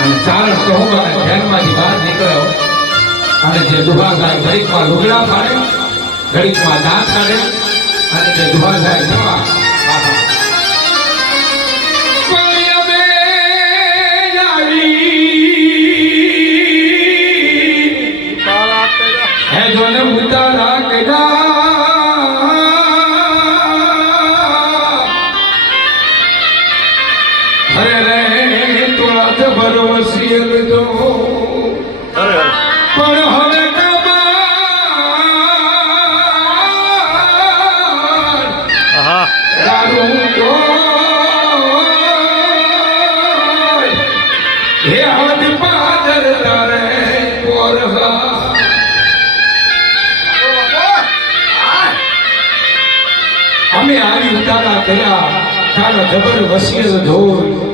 અને ચારણ કહુવાને ધ્યાનમાંથી બહાર નીકળ્યો અને જે દુહા થાય ઘડીકમાં લુગડા ફાડે, ઘડીકમાં દાંત કાઢે અને જે દુહા થાય નવા હે જોને ઉતારા કદા અરે રે તોળા તો ભરોસીલ દો પણ હવે દારૂ તો હે હાથ પાદર તારે પોરહા અમે આવી ઉતારા કર્યા તારા જબર વસીલ ધોર